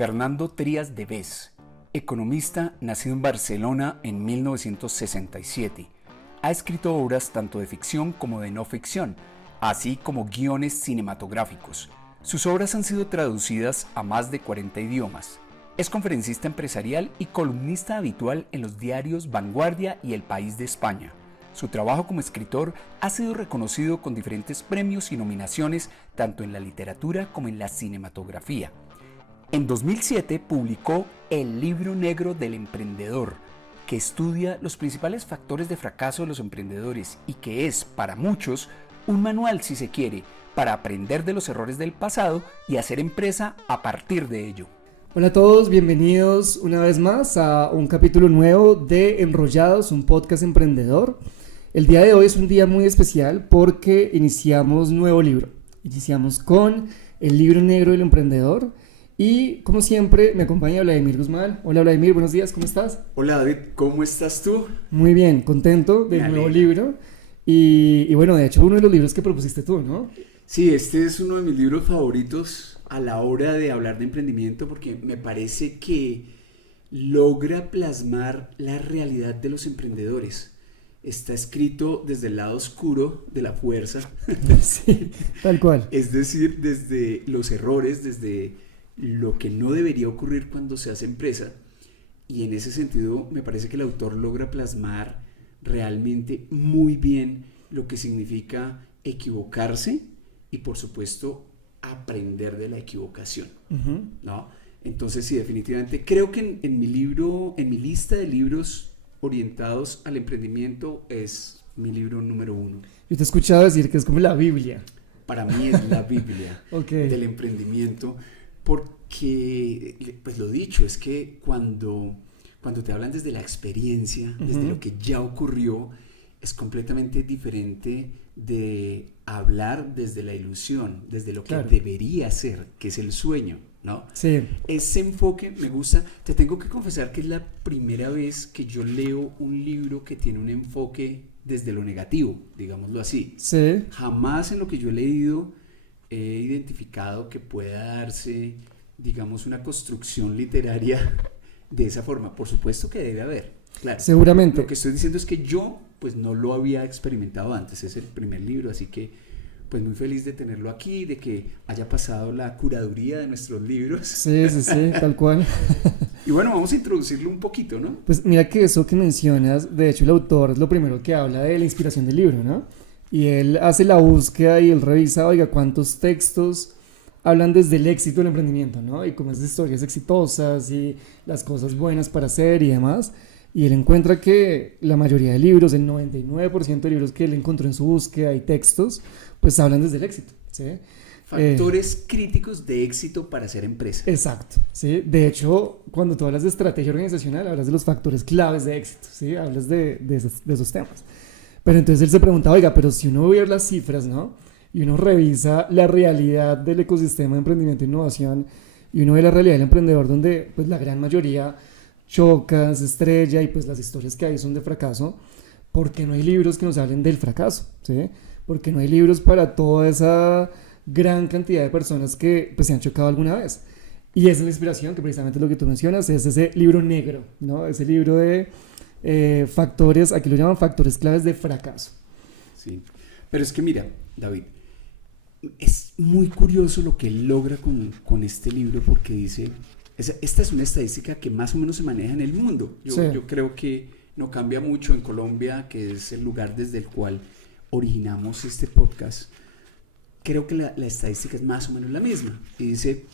Fernando Trías de Bes, economista nacido en Barcelona en 1967. Ha escrito obras tanto de ficción como de no ficción, así como guiones cinematográficos. Sus obras han sido traducidas a más de 40 idiomas. Es conferencista empresarial y columnista habitual en los diarios Vanguardia y El País de España. Su trabajo como escritor ha sido reconocido con diferentes premios y nominaciones tanto en la literatura como en la cinematografía. En 2007 publicó El Libro Negro del Emprendedor, que estudia los principales factores de fracaso de los emprendedores y que es, para muchos, un manual, si se quiere, para aprender de los errores del pasado y hacer empresa a partir de ello. Hola a todos, bienvenidos una vez más a un capítulo nuevo de Enrollados, un podcast emprendedor. El día de hoy es un día muy especial porque iniciamos nuevo libro. Iniciamos con El Libro Negro del Emprendedor y, como siempre, me acompaña Vladimir Guzmán. Hola Vladimir, buenos días, ¿cómo estás? Hola David, ¿cómo estás tú? Muy bien, contento del nuevo libro y bueno, de hecho uno de los libros que propusiste tú, ¿no? Sí, este es uno de mis libros favoritos a la hora de hablar de emprendimiento porque me parece que logra plasmar la realidad de los emprendedores. Está escrito desde el lado oscuro de la fuerza. Sí, tal cual. Es decir, desde los errores, desde lo que no debería ocurrir cuando se hace empresa. Y en ese sentido me parece que el autor logra plasmar realmente muy bien lo que significa equivocarse y, por supuesto, aprender de la equivocación, ¿no? Entonces, sí, definitivamente creo que en mi libro, en mi lista de libros orientados al emprendimiento, es mi libro número 1. Yo te he escuchado decir que es como la Biblia. Para mí es la Biblia Okay. del emprendimiento, porque, pues lo dicho, es que cuando te hablan desde la experiencia, desde lo que ya ocurrió, es completamente diferente de hablar desde la ilusión, desde lo que debería ser, que es el sueño, ¿no? Sí. Ese enfoque me gusta. Te tengo que confesar que es la primera vez que yo leo un libro que tiene un enfoque desde lo negativo, digámoslo así. Sí. Jamás en lo que yo he leído he identificado que pueda darse, digamos, una construcción literaria de esa forma. Por supuesto que debe haber, claro. Seguramente. Lo que estoy diciendo es que yo pues no lo había experimentado antes, es el primer libro, así que pues muy feliz de tenerlo aquí, de que haya pasado la curaduría de nuestros libros. Sí, tal cual. Y bueno, vamos a introducirlo un poquito, ¿no? Pues mira que eso que mencionas, de hecho el autor es lo primero que habla de la inspiración del libro, ¿no? Y él hace la búsqueda y él revisa, oiga, cuántos textos hablan desde el éxito del emprendimiento, ¿no? Y como esas historias exitosas y las cosas buenas para hacer y demás. Y él encuentra que la mayoría de libros, el 99% de libros que él encontró en su búsqueda y textos, pues hablan desde el éxito, ¿sí? Factores críticos de éxito para hacer empresa. Exacto, ¿sí? De hecho, cuando tú hablas de estrategia organizacional, hablas de los factores claves de éxito, ¿sí? Hablas de esos temas. Pero entonces él se pregunta, oiga, pero si uno ve las cifras, ¿no? Y uno revisa la realidad del ecosistema de emprendimiento e innovación, y uno ve la realidad del emprendedor donde pues la gran mayoría choca, se estrella y pues las historias que hay son de fracaso, ¿por qué no hay libros que nos hablen del fracaso? ¿Sí? ¿Por qué no hay libros para toda esa gran cantidad de personas que pues se han chocado alguna vez? Y esa es la inspiración, que precisamente lo que tú mencionas es ese libro negro, ¿no? Ese libro de factores, aquí lo llaman factores claves de fracaso. Sí, pero es que mira, David, es muy curioso lo que él logra con este libro, porque dice, esta es una estadística que más o menos se maneja en el mundo. Yo creo que no cambia mucho en Colombia, que es el lugar desde el cual originamos este podcast. Creo que la estadística es más o menos la misma. Y dice,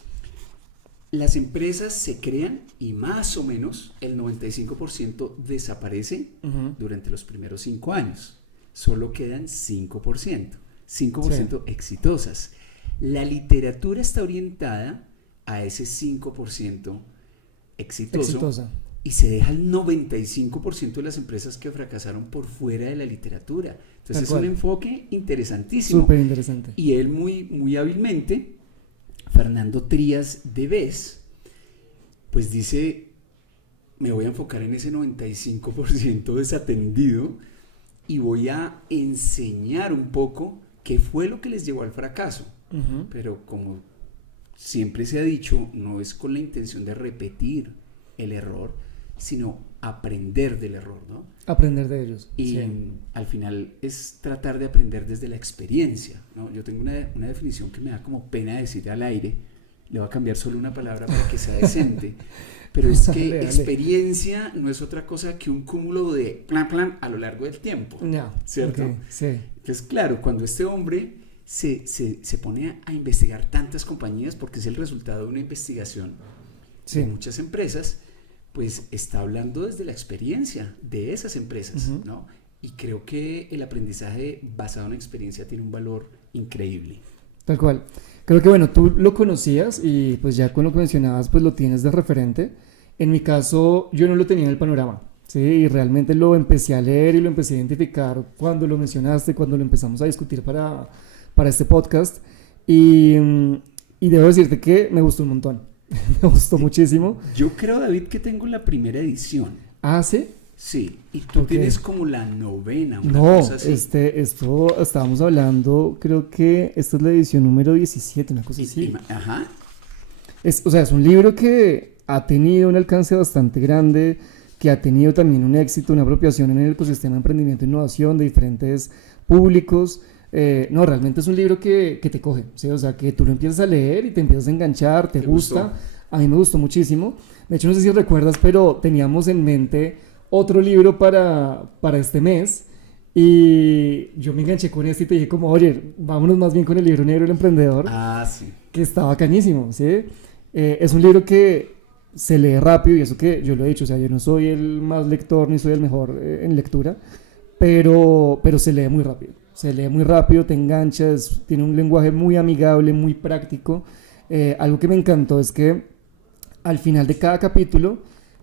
las empresas se crean y más o menos el 95% desaparece durante los primeros 5 años. Solo quedan 5% exitosas. La literatura está orientada a ese 5% exitosa. Y se deja el 95% de las empresas que fracasaron por fuera de la literatura. Entonces es un enfoque interesantísimo. Súper interesante. Y él muy hábilmente, Fernando Trías de Bes, pues dice, me voy a enfocar en ese 95% desatendido y voy a enseñar un poco qué fue lo que les llevó al fracaso. Pero como siempre se ha dicho, no es con la intención de repetir el error, sino aprender del error, ¿no? Aprender de ellos. Y sí. al final es tratar de aprender desde la experiencia, ¿no? Yo tengo una definición que me da como pena decir al aire, le voy a cambiar solo una palabra para que sea decente, pero es que Dale. experiencia no es otra cosa que un cúmulo de plan a lo largo del tiempo, Ya, ¿cierto? ok, sí. Entonces, claro, cuando este hombre se pone a investigar tantas compañías, porque es el resultado de una investigación Sí. de muchas empresas, pues está hablando desde la experiencia de esas empresas, Ujú. ¿no? Y creo que el aprendizaje basado en experiencia tiene un valor increíble. Tal cual. Creo que bueno, tú lo conocías y pues ya con lo que mencionabas pues lo tienes de referente. En mi caso yo no lo tenía en el panorama, ¿sí? Y realmente lo empecé a leer y lo empecé a identificar cuando lo mencionaste, cuando lo empezamos a discutir para este podcast. Y debo decirte que me gustó un montón, me gustó muchísimo. Yo creo, David, que tengo la primera edición. Ah, ¿sí? Sí, y tú Ok. tienes como la novena, una No, cosa así. esto estábamos hablando, creo que esta es la edición número 17, una cosa así. Ajá. O sea, es un libro que ha tenido un alcance bastante grande, que ha tenido también un éxito, una apropiación en el ecosistema de emprendimiento e innovación de diferentes públicos. No, realmente es un libro que te coge, ¿sí? O sea, que tú lo empiezas a leer y te empiezas a enganchar, te ¿Te gusta. gustó? A mí me gustó muchísimo. De hecho, no sé si recuerdas, pero teníamos en mente otro libro para este mes. Y yo me enganché con este y te dije como, oye, vámonos más bien con el libro negro del emprendedor, Ah, sí. que está bacanísimo, ¿sí? Es un libro que se lee rápido y eso que yo lo he dicho, o sea, yo no soy el más lector ni soy el mejor en lectura, pero se lee muy rápido. Se lee muy rápido, te enganchas, tiene un lenguaje muy amigable, muy práctico. Algo que me encantó es que al final de cada capítulo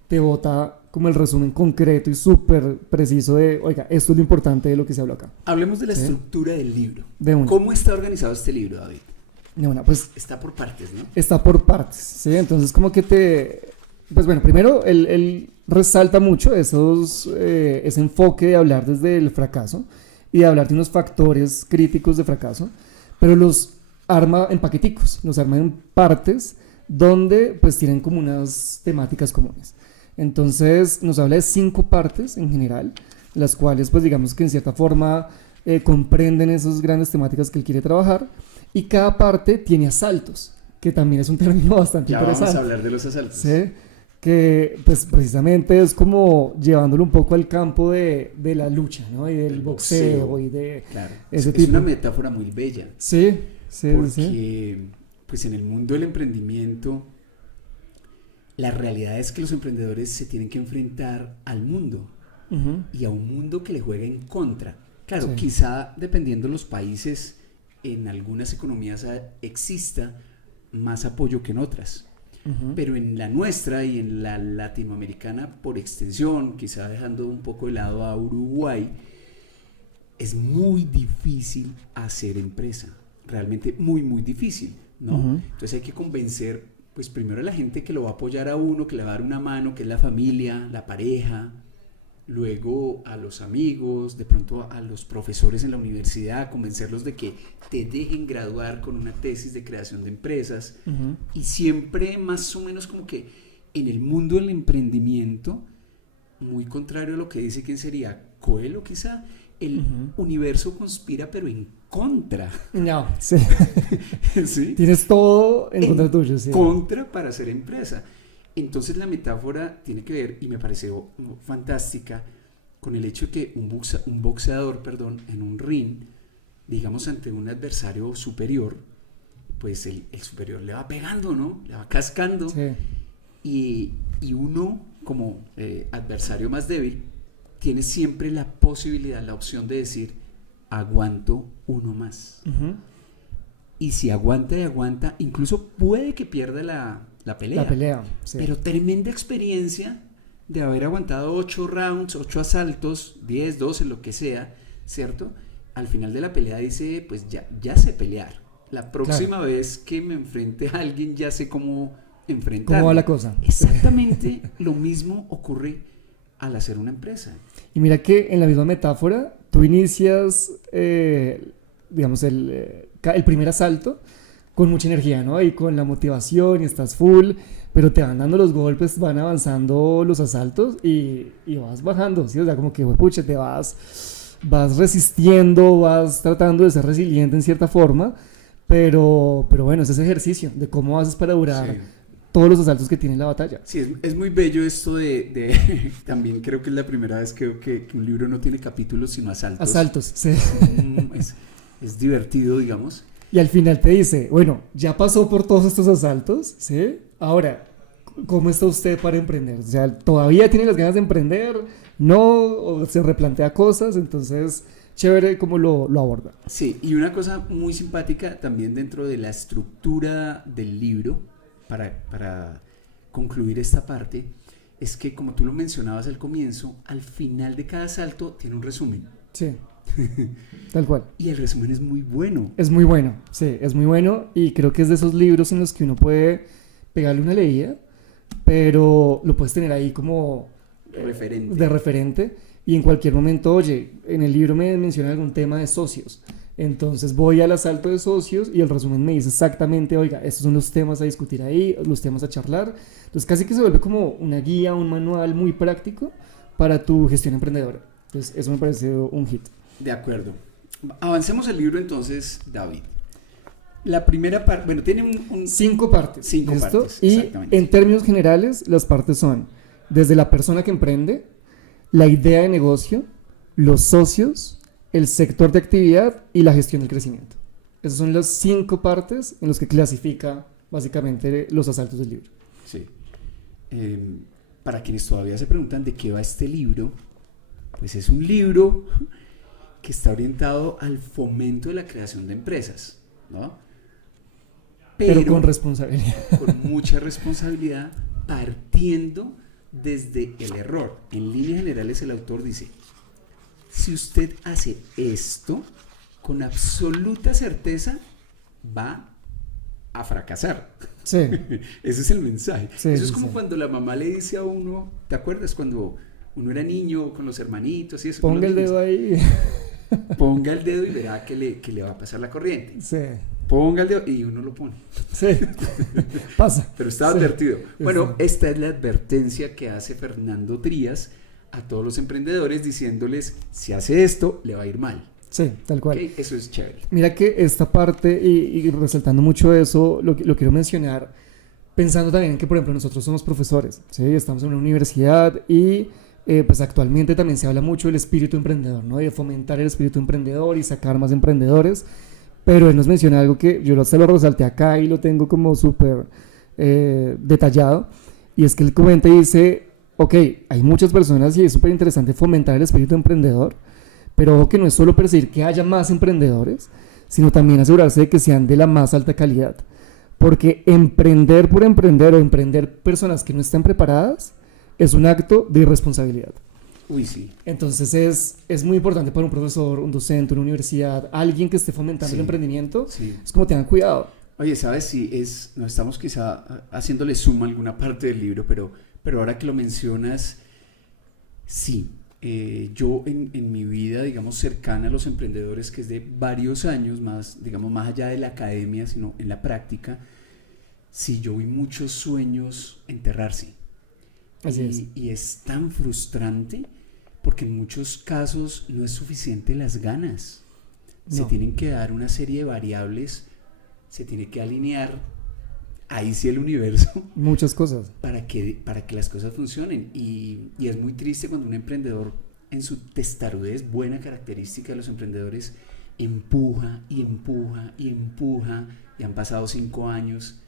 te bota como el resumen concreto y súper preciso de, oiga, esto es lo importante de lo que se habló acá. Hablemos de la Sí. estructura del libro. De una. ¿Cómo está organizado este libro, David? De una, pues Está por partes, ¿no? está por partes, ¿sí? Entonces como que pues bueno, primero él resalta mucho ese enfoque de hablar desde el fracaso y de hablar de unos factores críticos de fracaso, pero los arma en paqueticos, los arma en partes donde pues tienen como unas temáticas comunes. Entonces nos habla de 5 partes en general, las cuales pues digamos que en cierta forma comprenden esas grandes temáticas que él quiere trabajar, y cada parte tiene asaltos, que también es un término bastante Ya vamos interesante. a hablar de los asaltos. ¿Sí? Que pues precisamente es como llevándolo un poco al campo de la lucha, ¿no? Y del El boxeo, boxeo. y de Claro. ese Es tipo. una metáfora muy bella. Sí, sí, Porque, sí. pues en el mundo del emprendimiento, la realidad es que los emprendedores se tienen que enfrentar al mundo Ujú. y a un mundo que le juega en contra. Claro, Sí. quizá dependiendo de los países, en algunas economías exista más apoyo que en otras. Ujú. Pero en la nuestra y en la latinoamericana por extensión, quizá dejando un poco de lado a Uruguay, es muy difícil hacer empresa, realmente muy difícil, ¿no? Ujú. Entonces hay que convencer, pues primero a la gente que lo va a apoyar a uno, que le va a dar una mano, que es la familia, la pareja, luego a los amigos, de pronto a los profesores en la universidad, convencerlos de que te dejen graduar con una tesis de creación de empresas. Ujú. Y siempre más o menos como que en el mundo del emprendimiento, muy contrario a lo que dice quién sería Coelho quizá, el Ujú. universo conspira pero en contra. No, sí. ¿Sí? Tienes todo en En contra tuyo, sí. Contra para hacer empresa. Entonces la metáfora tiene que ver, y me pareció fantástica, con el hecho de que un boxeador, perdón, en un ring, digamos ante un adversario superior, pues el superior le va pegando, ¿no? Le va cascando. Sí. Y uno, como adversario más débil, tiene siempre la posibilidad, la opción de decir, aguanto uno más. Ujú. Y si aguanta y aguanta, incluso puede que pierda la pelea. La pelea, sí. Pero tremenda experiencia de haber aguantado 8 rounds, 8 asaltos, 10, 12, lo que sea, ¿cierto? Al final de la pelea dice, pues ya sé pelear. La próxima vez que me enfrente a alguien ya sé cómo enfrentarme. ¿Cómo va la cosa? Exactamente lo mismo ocurre al hacer una empresa. Y mira que en la misma metáfora, tú inicias, digamos, el primer asalto con mucha energía, ¿no? Y con la motivación y estás full, pero te van dando los golpes, van avanzando los asaltos y vas bajando, ¿sí? O sea, como que, pucha, vas resistiendo, vas tratando de ser resiliente en cierta forma, pero bueno, es ese ejercicio de cómo haces para durar Sí. todos los asaltos que tiene la batalla. Sí, es muy bello esto también creo que es la primera vez que un libro no tiene capítulos sino asaltos. Asaltos, sí. Es divertido, digamos. Y al final te dice, bueno, ya pasó por todos estos asaltos, ¿sí? Ahora, ¿cómo está usted para emprender? O sea, ¿todavía tiene las ganas de emprender? ¿No? ¿O se replantea cosas? Entonces, chévere cómo lo aborda. Sí, y una cosa muy simpática también dentro de la estructura del libro, para concluir esta parte, es que como tú lo mencionabas al comienzo, al final de cada asalto tiene un resumen. Sí, tal cual. Y el resumen es muy bueno. Es muy bueno, sí, es muy bueno y creo que es de esos libros en los que uno puede pegarle una leída, pero lo puedes tener ahí como Referente. de referente y en cualquier momento, oye, en el libro me menciona algún tema de socios, entonces voy al asalto de socios y el resumen me dice exactamente, oiga, estos son los temas a discutir ahí, los temas a charlar, entonces casi que se vuelve como una guía, un manual muy práctico para tu gestión emprendedora, entonces eso me parece un hit. De acuerdo. Avancemos el libro entonces, David. La primera parte, bueno, tiene Cinco partes. Cinco ¿listo? partes, Y exactamente. en términos generales, las partes son desde la persona que emprende, la idea de negocio, los socios, el sector de actividad y la gestión del crecimiento. Esas son las 5 partes en las que clasifica básicamente los asaltos del libro. Sí. Para quienes todavía se preguntan de qué va este libro, pues es un libro que está orientado al fomento de la creación de empresas, ¿no? Pero con responsabilidad. con mucha responsabilidad, partiendo desde el error. En líneas generales el autor dice, si usted hace esto, con absoluta certeza va a fracasar. Sí, Ese es el mensaje. Sí, Eso es sí, como sí. cuando la mamá le dice a uno, ¿te acuerdas cuando uno era niño con los hermanitos y eso? ponga el dedo ahí. Ponga el dedo y verá que le va a pasar la corriente. Sí, Ponga el dedo y uno lo pone. sí. Pasa. Pero está Sí. advertido. Bueno, Sí. esta es la advertencia que hace Fernando Trías a todos los emprendedores diciéndoles, si hace esto, le va a ir mal. Sí, tal cual. ¿Ok? Eso es chévere. Mira que esta parte, y resaltando mucho eso, lo quiero mencionar, pensando también que, por ejemplo, nosotros somos profesores, ¿sí? Estamos en una universidad y pues actualmente también se habla mucho del espíritu emprendedor, ¿no? De fomentar el espíritu emprendedor y sacar más emprendedores, pero él nos menciona algo que yo se lo resalté acá y lo tengo como súper detallado, y es que él comenta y dice, ok, hay muchas personas y es súper interesante fomentar el espíritu emprendedor, pero ojo que no es solo perseguir que haya más emprendedores, sino también asegurarse de que sean de la más alta calidad. Porque emprender por emprender o emprender personas que no están preparadas es un acto de irresponsabilidad. Uy, sí. Entonces es muy importante para un profesor, un docente, una universidad, alguien que esté fomentando Sí. el emprendimiento, Sí. es como tengan cuidado. Oye, ¿sabes? Sí, no estamos quizá haciéndole suma a alguna parte del libro, pero ahora que lo mencionas, sí. Yo en mi vida, digamos, cercana a los emprendedores, que es de varios años más, digamos, más allá de la academia, sino en la práctica, sí, yo vi muchos sueños enterrarse. Así es. Y es tan frustrante porque en muchos casos no es suficiente las ganas. Se No. tienen que dar una serie de variables, se tiene que alinear, ahí sí el universo, Muchas cosas. para que las cosas funcionen. Y es muy triste cuando un emprendedor, en su testarudez, buena característica de los emprendedores, empuja y empuja y empuja, y han pasado 5 años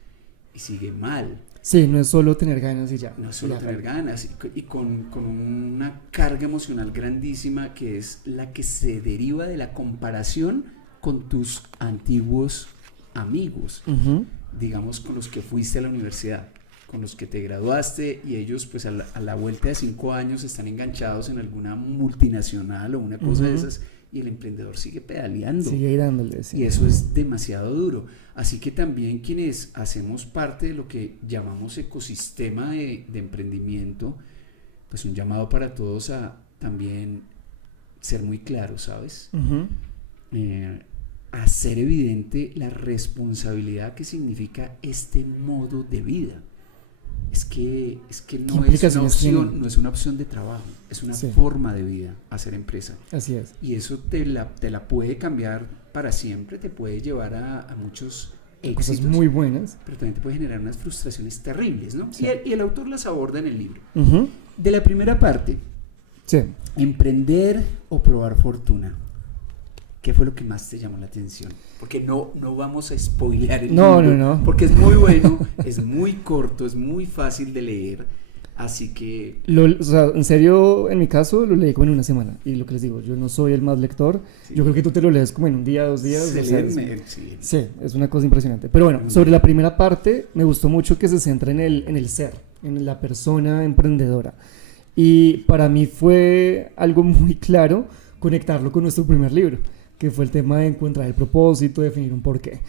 y sigue mal. Sí, no es solo tener ganas y ya. No solo Ya. tener ganas, y con una carga emocional grandísima que es la que se deriva de la comparación con tus antiguos amigos, Ujú. digamos, con los que fuiste a la universidad, con los que te graduaste, y ellos pues a la vuelta de 5 años están enganchados en alguna multinacional o una cosa de Ujú. esas, y el emprendedor sigue pedaleando. Sigue ahí dándole. Sí. Y eso es demasiado duro. Así que también quienes hacemos parte de lo que llamamos ecosistema de emprendimiento, pues un llamado para todos a también ser muy claros, ¿sabes? Ujú. hacer evidente la responsabilidad que significa este modo de vida. Es que no es una opción de trabajo, es una forma de vida hacer empresa. Así es. Y eso te la puede cambiar para siempre, te puede llevar a muchos éxitos. Cosas muy buenas. Pero también te puede generar unas frustraciones terribles, ¿no? Sí. Y el autor las aborda en el libro. Uh-huh. De la primera parte, sí. Emprender o probar fortuna. ¿Qué fue lo que más te llamó la atención? Porque no vamos a spoilear el libro. No. Porque es muy bueno, es muy corto, es muy fácil de leer. Así que... O sea, en serio, en mi caso, lo leí como en una semana. Y lo que les digo, yo no soy el más lector. Sí. Yo creo que tú te lo lees como en un día, 2 días. Sí, es una cosa impresionante. Pero bueno, sobre la primera parte, me gustó mucho que se centra en el ser, en la persona emprendedora. Y para mí fue algo muy claro conectarlo con nuestro primer libro, que fue el tema de encontrar el propósito, definir un porqué.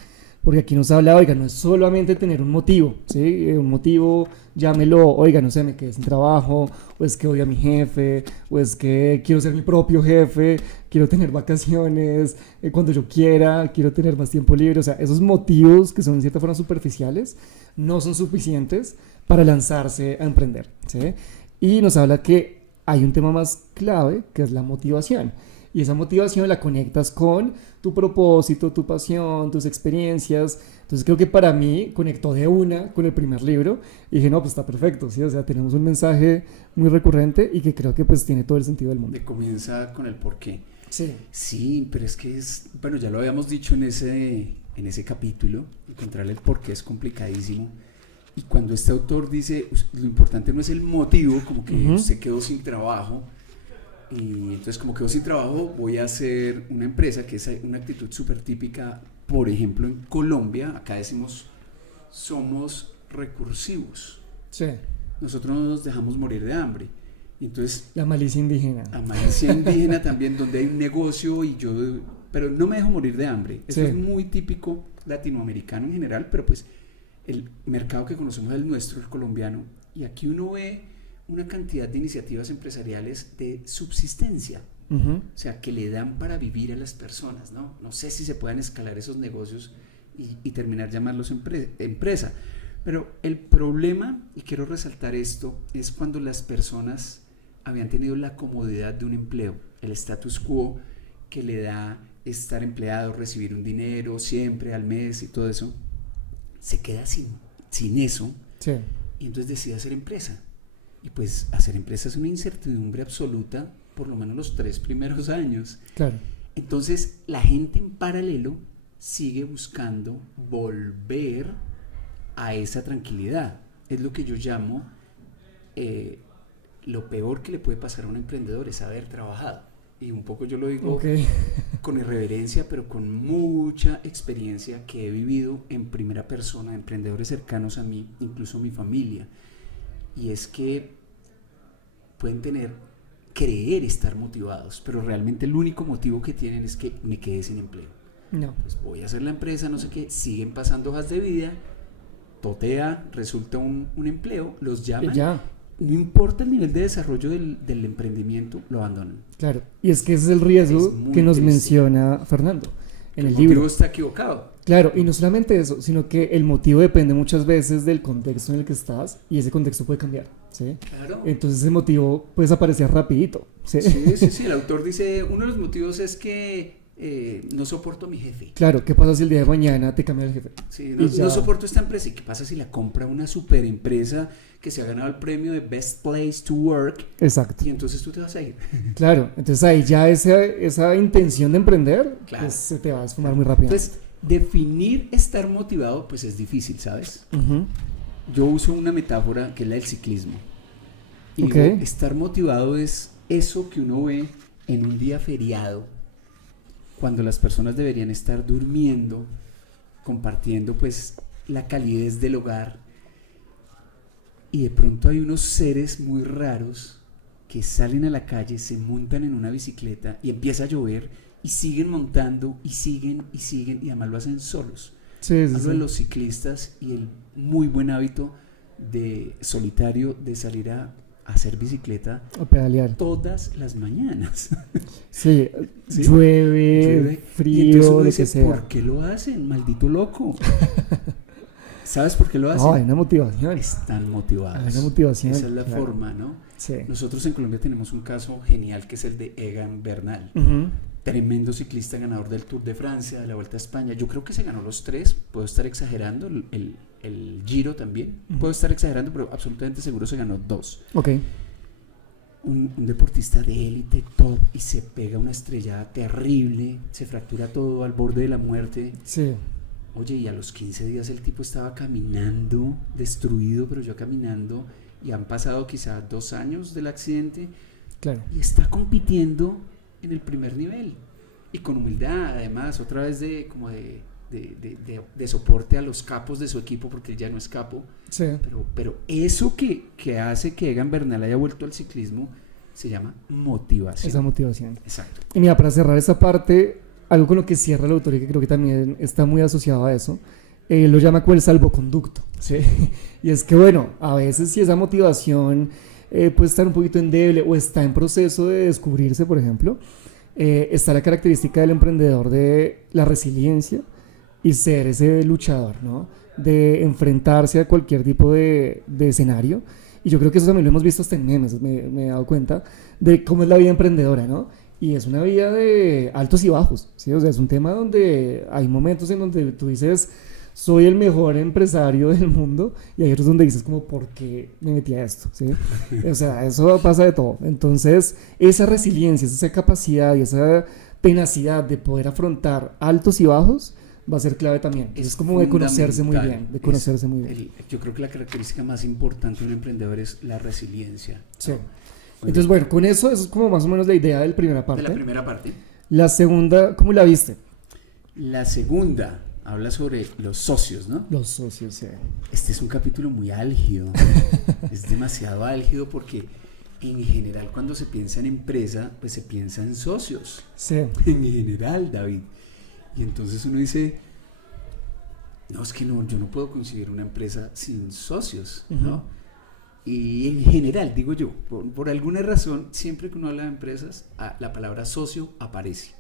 Porque aquí nos habla, oiga, no es solamente tener un motivo, ¿sí? Un motivo, llámelo, oiga, no sé, me quedé sin trabajo, o es que odio a mi jefe, o es que quiero ser mi propio jefe, quiero tener vacaciones cuando yo quiera, quiero tener más tiempo libre. O sea, esos motivos que son en cierta forma superficiales no son suficientes para lanzarse a emprender, ¿sí? Y nos habla que hay un tema más clave, que es la motivación. Y esa motivación la conectas con tu propósito, tu pasión, tus experiencias. Entonces creo que para mí conectó de una con el primer libro y dije, no, pues está perfecto, ¿sí? O sea, tenemos un mensaje muy recurrente y que creo que pues tiene todo el sentido del mundo. Comienza con el porqué. Sí. Sí, pero es que bueno, ya lo habíamos dicho en ese capítulo, encontrarle el porqué es complicadísimo. Y cuando este autor dice, lo importante no es el motivo, como que se quedó sin trabajo, y entonces como quedó sin trabajo, voy a hacer una empresa, que es una actitud súper típica, por ejemplo, en Colombia, acá decimos, somos recursivos. Sí. Nosotros no nos dejamos morir de hambre. Y entonces, la malicia indígena. La malicia indígena también, donde hay un negocio pero no me dejo morir de hambre. Eso es muy típico latinoamericano en general, pero pues el mercado que conocemos es el nuestro, el colombiano, y aquí uno ve una cantidad de iniciativas empresariales de subsistencia, o sea, que le dan para vivir a las personas, ¿no? No sé si se puedan escalar esos negocios y terminar llamarlos empresa, pero el problema, y quiero resaltar esto, es cuando las personas habían tenido la comodidad de un empleo, el status quo que le da estar empleado, recibir un dinero siempre al mes y todo eso, se queda sin eso, y entonces decide hacer empresa. Y pues hacer empresa es una incertidumbre absoluta, por lo menos los 3 primeros años. Claro. Entonces la gente en paralelo sigue buscando volver a esa tranquilidad. Es lo que yo llamo lo peor que le puede pasar a un emprendedor es haber trabajado. Y un poco yo lo digo con irreverencia, pero con mucha experiencia que he vivido en primera persona, emprendedores cercanos a mí, incluso mi familia. Y es que pueden creer estar motivados, pero realmente el único motivo que tienen es que me quedé sin empleo. No. Pues voy a hacer la empresa, no sé qué, siguen pasando hojas de vida, totea, resulta un empleo, los llaman, no importa el nivel de desarrollo del emprendimiento, lo abandonan. Claro, y es que ese es el riesgo que nos menciona Fernando en el libro. El motivo está equivocado. Claro, y no solamente eso, sino que el motivo depende muchas veces del contexto en el que estás y ese contexto puede cambiar, ¿sí? Claro. Entonces ese motivo puede desaparecer rapidito, ¿sí? Sí, el autor dice, uno de los motivos es que no soporto a mi jefe. Claro, ¿qué pasa si el día de mañana te cambia el jefe? Sí, no soporto esta empresa. ¿Y qué pasa si la compra una super empresa que se ha ganado el premio de Best Place to Work? Exacto. Y entonces tú te vas a ir. Claro, entonces ahí ya esa intención de emprender, pues, se te va a esfumar muy rápido. Entonces, definir estar motivado, pues es difícil, ¿sabes? Yo uso una metáfora que es la del ciclismo. Y digo, estar motivado es eso que uno ve en un día feriado, cuando las personas deberían estar durmiendo, compartiendo pues la calidez del hogar, y de pronto hay unos seres muy raros que salen a la calle, se montan en una bicicleta y empieza a llover y siguen montando y siguen y además lo hacen solos. Hablo de los ciclistas y el muy buen hábito de solitario de salir a a hacer bicicleta A pedalear. todas las mañanas. Sí, ¿Sí? llueve, Y frío, entonces uno lo dice, que sea. ¿por qué lo hacen? Maldito loco. ¿Sabes por qué lo hacen? No, hay una motivación. Están motivados. Hay una motivación. Esa es la claro. forma, ¿no? Sí. Nosotros en Colombia tenemos un caso genial que es el de Egan Bernal. Ujú. Tremendo ciclista, ganador del Tour de Francia, de la Vuelta a España. Yo creo que se ganó los 3, puedo estar exagerando, el Giro también. Puedo estar exagerando, pero absolutamente seguro se ganó 2. Ok. Un deportista de élite, top, y se pega una estrellada terrible, se fractura todo al borde de la muerte. Sí. Oye, y a los 15 días el tipo estaba caminando, destruido, pero ya caminando, y han pasado quizá 2 años del accidente, Claro. y está compitiendo en el primer nivel, y con humildad, además, otra vez de soporte a los capos de su equipo, porque él ya no es capo, Sí. pero eso que hace que Egan Bernal haya vuelto al ciclismo se llama motivación. Esa motivación. Exacto. Y mira, para cerrar esa parte, algo con lo que cierra el autor y que creo que también está muy asociado a eso, lo llama como el salvoconducto, ¿sí? Y es que, bueno, a veces si esa motivación puede estar un poquito endeble o está en proceso de descubrirse, por ejemplo, está la característica del emprendedor de la resiliencia y ser ese luchador, ¿no? De enfrentarse a cualquier tipo de escenario. Y yo creo que eso también lo hemos visto hasta en memes, me he dado cuenta de cómo es la vida emprendedora, ¿no? Y es una vida de altos y bajos, ¿sí? O sea, es un tema donde hay momentos en donde tú dices, soy el mejor empresario del mundo, y hay otros donde dices como, ¿por qué me metí a esto? ¿Sí? O sea, eso pasa de todo. Entonces, esa resiliencia, esa capacidad y esa tenacidad de poder afrontar altos y bajos va a ser clave también. Es como de conocerse muy bien, de conocerse muy bien. Yo creo que la característica más importante de un emprendedor es la resiliencia. Sí. Muy Entonces, bien. bueno, con eso es como más o menos la idea de la primera parte. De la primera parte. La segunda, ¿cómo la viste? La segunda habla sobre los socios, ¿no? Los socios, sí. Este es un capítulo muy álgido. Es demasiado álgido porque en general cuando se piensa en empresa, pues se piensa en socios. Sí. En general, David. Y entonces uno dice, no, es que no, yo no puedo conseguir una empresa sin socios, ¿no? Ujú. Y en general, digo yo, por alguna razón, siempre que uno habla de empresas, la palabra socio aparece.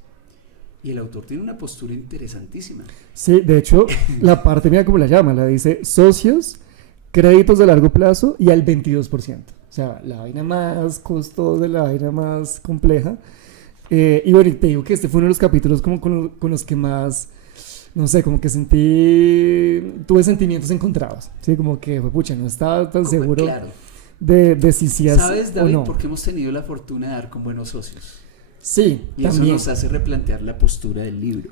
Y el autor tiene una postura interesantísima. Sí, de hecho, la parte, mira cómo la llama, la dice socios, créditos de largo plazo y al 22%. O sea, la vaina más costosa, la vaina más compleja. Y bueno, te digo que este fue uno de los capítulos como con los que más, no sé, como que tuve sentimientos encontrados, ¿sí? Como que, pucha, no estaba tan seguro Claro. de si sí es ¿Sabes, o David, no. por qué hemos tenido la fortuna de dar con buenos socios? Sí, Y eso también. nos hace replantear la postura del libro.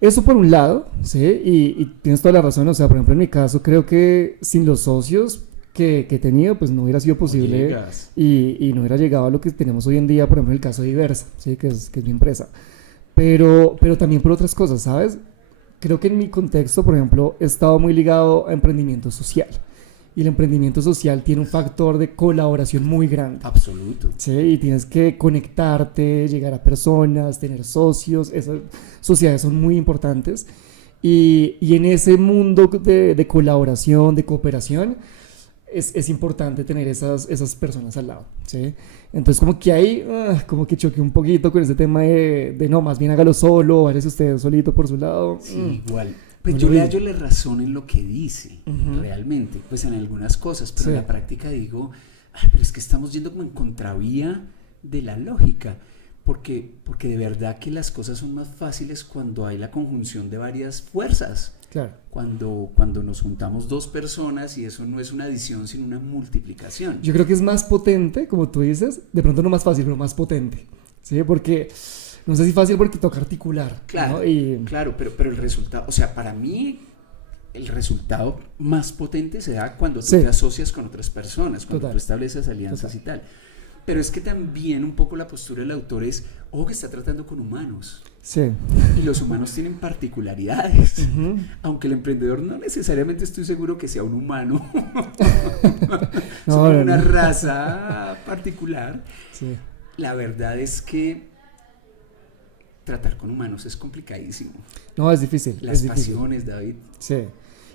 Eso por un lado, ¿sí? Y tienes toda la razón, o sea, por ejemplo, en mi caso, creo que sin los socios que he tenido, pues no hubiera sido posible llegas. y no hubiera llegado a lo que tenemos hoy en día, por ejemplo, en el caso de Diversa, ¿sí? Que es mi empresa. Pero también por otras cosas, ¿sabes? Creo que en mi contexto, por ejemplo, he estado muy ligado a emprendimiento social. Y el emprendimiento social tiene un factor de colaboración muy grande. Absoluto. Sí, y tienes que conectarte, llegar a personas, tener socios, esas sociedades son muy importantes. Y en ese mundo de colaboración, de cooperación, es importante tener esas personas al lado, ¿sí? Entonces como que ahí, como que choqué un poquito con ese tema de no, más bien hágalo solo, váyase usted solito por su lado. Sí, igual. Pues No yo lo le vi. hallo la razón en lo que dice, Ujú. realmente, pues en algunas cosas, pero Sí. en la práctica digo, ay, pero es que estamos yendo como en contravía de la lógica, porque de verdad que las cosas son más fáciles cuando hay la conjunción de varias fuerzas, Claro. cuando nos juntamos dos personas y eso no es una adición sino una multiplicación. Yo creo que es más potente, como tú dices, de pronto no más fácil, pero más potente, ¿sí? Porque, no sé si fácil porque toca articular, Claro, ¿no? Y claro, pero el resultado, o sea, para mí el resultado más potente se da cuando tú Sí. te asocias con otras personas, cuando Total. tú estableces alianzas Total. y tal. Pero es que también un poco la postura del autor es, ojo que está tratando con humanos, sí. y los humanos tienen particularidades. Ujú. Aunque el emprendedor no necesariamente estoy seguro que sea un humano, No, somos no, una no. raza particular. Sí. La verdad es que tratar con humanos es complicadísimo. No, es difícil. Las es difícil. pasiones, David, Sí.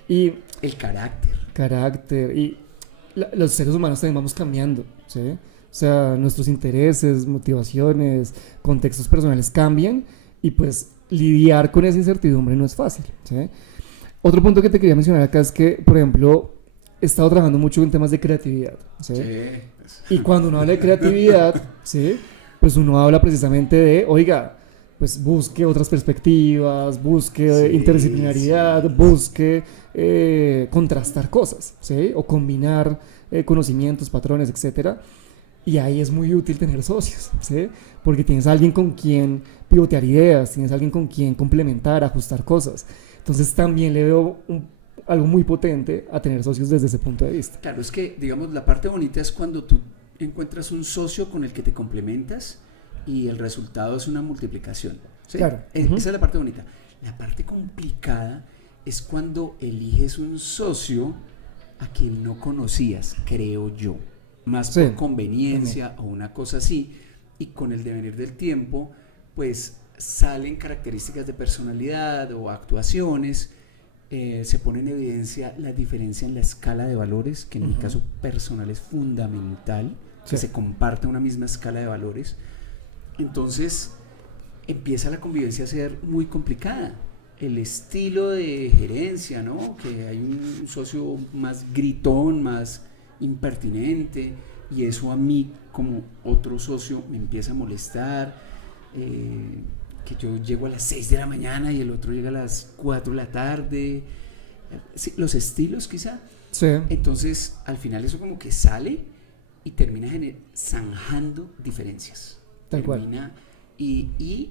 Y el carácter. carácter. Y los seres humanos también vamos cambiando, ¿sí? O sea, nuestros intereses, motivaciones, contextos personales cambian y pues lidiar con esa incertidumbre no es fácil, ¿sí? Otro punto que te quería mencionar acá es que, por ejemplo, he estado trabajando mucho en temas de creatividad, ¿sí? Sí. Y cuando uno habla de creatividad, ¿sí? Pues uno habla precisamente de, oiga, pues busque otras perspectivas, busque Sí, interdisciplinaridad, sí. busque contrastar cosas, ¿sí? O combinar conocimientos, patrones, etcétera. Y ahí es muy útil tener socios, ¿sí? Porque tienes a alguien con quien pivotear ideas, tienes a alguien con quien complementar, ajustar cosas. Entonces también le veo algo muy potente a tener socios desde ese punto de vista. Claro, es que, digamos, la parte bonita es cuando tú encuentras un socio con el que te complementas y el resultado es una multiplicación. ¿Sí? Claro. Esa es la parte bonita. La parte complicada es cuando eliges un socio a quien no conocías, creo yo, más Sí, por conveniencia o una cosa así, y con el devenir del tiempo, pues salen características de personalidad o actuaciones, se pone en evidencia la diferencia en la escala de valores, que en mi caso personal es fundamental, que se comparta una misma escala de valores. Entonces empieza la convivencia a ser muy complicada. El estilo de gerencia, ¿no? Que hay un socio más gritón, más impertinente, y eso a mí como otro socio me empieza a molestar, que yo llego a las 6 de la mañana y el otro llega a las 4 de la tarde, sí, los estilos quizá. Sí. Entonces al final eso como que sale y termina zanjando diferencias. Tal cual. Y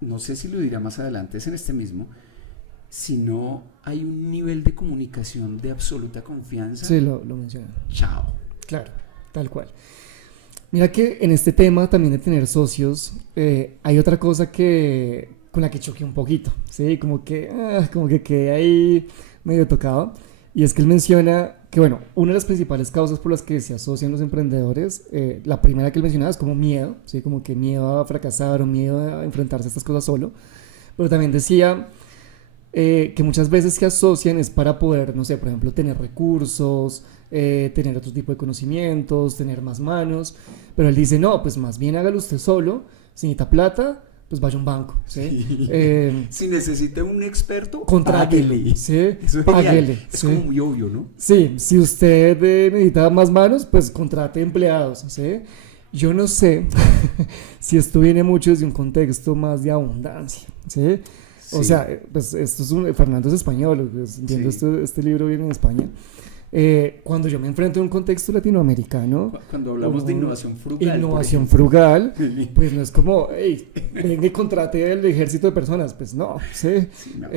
no sé si lo dirá más adelante, es en este mismo, si no hay un nivel de comunicación de absoluta confianza. Sí, lo menciona. Chao. Claro, tal cual. Mira que en este tema también de tener socios, hay otra cosa con la que choqué un poquito, ¿sí? Como que quedé ahí medio tocado. Y es que él menciona que, bueno, una de las principales causas por las que se asocian los emprendedores, la primera que él mencionaba es como miedo, ¿sí? Como que miedo a fracasar o miedo a enfrentarse a estas cosas solo. Pero también decía que muchas veces se asocian es para poder, no sé, por ejemplo, tener recursos, tener otro tipo de conocimientos, tener más manos. Pero él dice, no, pues más bien hágalo usted solo, si necesita plata, pues vaya a un banco, ¿sí? Sí. Si necesita un experto, contrátelo, ¿sí? Eso es Páguele, es ¿sí? como muy obvio, ¿no? Sí, si usted necesita más manos, pues contrate empleados, ¿sí? Yo no sé si esto viene mucho desde un contexto más de abundancia, ¿sí? O Sí. sea, pues esto es Fernando es español, pues, entiendo, Sí. este libro viene en España. Cuando yo me enfrento a un contexto latinoamericano, Cuando hablamos de innovación frugal. innovación frugal, pues no es como, hey, venga y contrate el ejército de personas, pues no, ¿sí? Sí, no.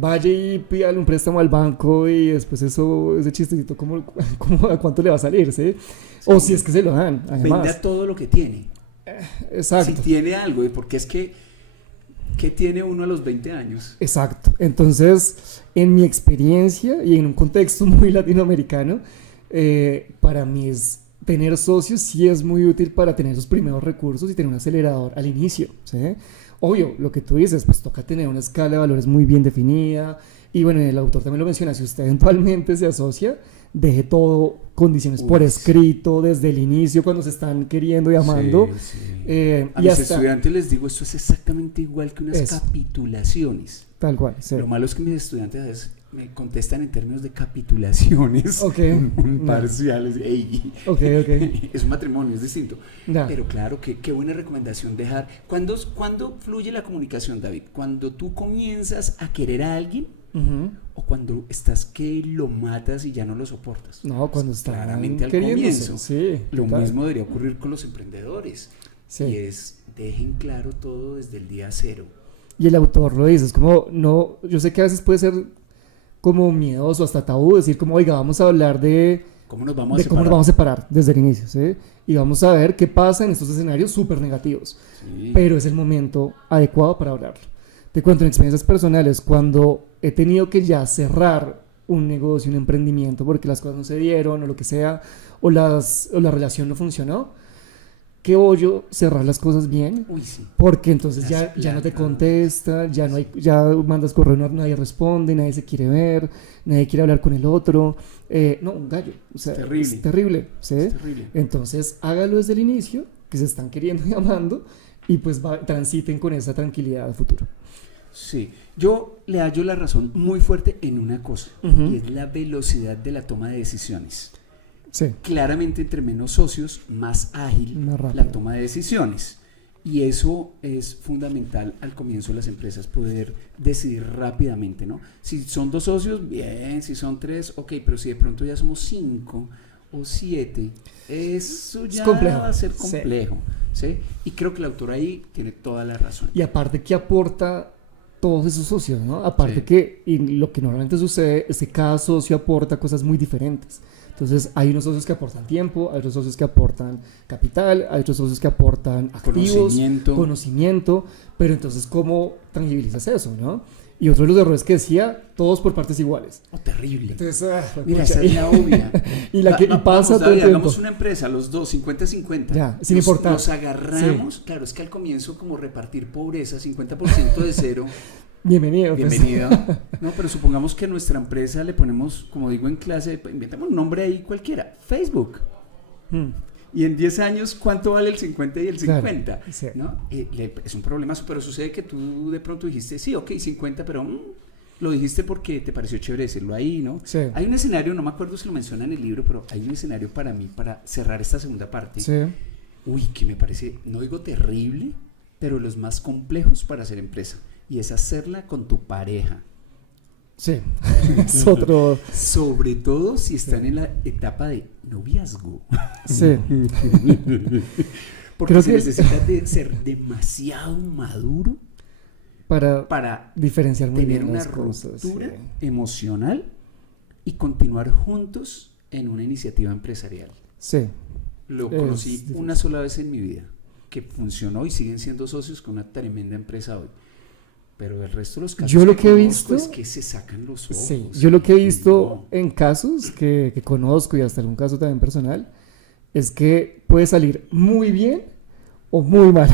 Vaya y pídale un préstamo al banco y después ese chistecito, ¿a cuánto le va a salir, sí? O si es que se lo dan, además. Venda todo lo que tiene. Exacto. Si tiene algo, porque es que ¿qué tiene uno a los 20 años? Exacto. Entonces, en mi experiencia y en un contexto muy latinoamericano, para mí tener socios sí es muy útil para tener esos primeros recursos y tener un acelerador al inicio, ¿sí? Obvio, lo que tú dices, pues toca tener una escala de valores muy bien definida. Y bueno, el autor también lo menciona, si usted eventualmente se asocia, deje todo, condiciones por escrito, desde el inicio, cuando se están queriendo y amando. Sí, sí. A A mis estudiantes les digo, esto es exactamente igual que unas capitulaciones. Tal cual, sí. Lo malo es que mis estudiantes a veces me contestan en términos de capitulaciones. Okay. Parciales. Ey. Okay. Es un matrimonio, es distinto. No. Pero claro, qué buena recomendación dejar. ¿Cuándo fluye la comunicación, David? ¿Cuando tú comienzas a querer a alguien? ¿O cuando estás que lo matas y ya no lo soportas? No, cuando están claramente al queriéndose, comienzo. Sí, Lo total. mismo debería ocurrir con los emprendedores. Sí. Y dejen claro todo desde el día cero. Y el autor lo dice, es como, no, yo sé que a veces puede ser como miedoso, hasta tabú, decir como, oiga, vamos a hablar de ¿Cómo nos vamos a cómo separar? nos vamos a separar desde el inicio, ¿sí? Y vamos a ver qué pasa en estos escenarios súper negativos. Sí. Pero es el momento adecuado para hablarlo. Te cuento en experiencias personales, cuando he tenido que ya cerrar un negocio, un emprendimiento, porque las cosas no se dieron o lo que sea, o la relación no funcionó, qué bollo cerrar las cosas bien, Uy, sí. porque entonces Las ya no te platas. contesta, ya no hay, ya mandas correo, nadie responde, nadie se quiere ver, nadie quiere hablar con el otro. No, un gallo. O sea, terrible. es terrible, ¿sí? Es terrible. Entonces, hágalo desde el inicio, que se están queriendo y amando, y pues transiten con esa tranquilidad a futuro. Sí, yo le hallo la razón muy fuerte en una cosa, Ujú. y es la velocidad de la toma de decisiones. Sí, Claramente, entre menos socios, más ágil más rápido. la toma de decisiones. Y eso es fundamental al comienzo de las empresas, poder decidir rápidamente, ¿no? Si son 2 socios, bien, si son 3, ok, pero si de pronto ya somos 5 o 7, eso ya complejo. va a ser Sí. complejo, ¿sí? Y creo que el autor ahí tiene toda la razón. Y aparte, ¿qué aporta todos esos socios, ¿no? Aparte Sí. que, y lo que normalmente sucede es que cada socio aporta cosas muy diferentes. Entonces, hay unos socios que aportan tiempo, hay otros socios que aportan capital, hay otros socios que aportan activos, conocimiento, pero entonces, ¿cómo tangibilizas eso, no? Y otro de los errores que decía, todos por partes iguales. Oh, terrible. Entonces, Mira, pucha, esa es la obvia. y la que y pasa Vamos, todo David, el tiempo. hagamos una empresa, los dos, 50-50. Ya, sin importar. Nos agarramos, claro, es que al comienzo como repartir pobreza, 50% de cero, Bienvenido. pues. bienvenido. No, pero supongamos que a nuestra empresa le ponemos, como digo en clase, inventamos un nombre ahí cualquiera, Facebook. Mm, Y en 10 años, ¿cuánto vale el 50 y el Claro, 50? sí. ¿No? Es un problema, pero sucede que tú de pronto dijiste, sí, ok, 50, pero lo dijiste porque te pareció chévere decirlo ahí, ¿no? Sí. Hay un escenario, no me acuerdo si lo menciona en el libro, pero hay un escenario para mí, para cerrar esta segunda parte. Sí. Uy, que me parece, no digo terrible, pero los más complejos para hacer empresa. Y es hacerla con tu pareja. Sí. Es otro. Sobre todo si están en la etapa de noviazgo. Sí. Porque Creo se que- necesita de ser demasiado maduro para diferenciar muy tener bien una las cosas. ruptura Sí. emocional y continuar juntos en una iniciativa empresarial. Sí. Lo Es conocí difícil. una sola vez en mi vida, que funcionó y siguen siendo socios con una tremenda empresa hoy. Pero el resto de los casos Yo lo que he conozco visto- es que se sacan los ojos. Sí, yo lo que he visto No. en casos que conozco y hasta en un caso también personal es que puede salir muy bien o muy mal.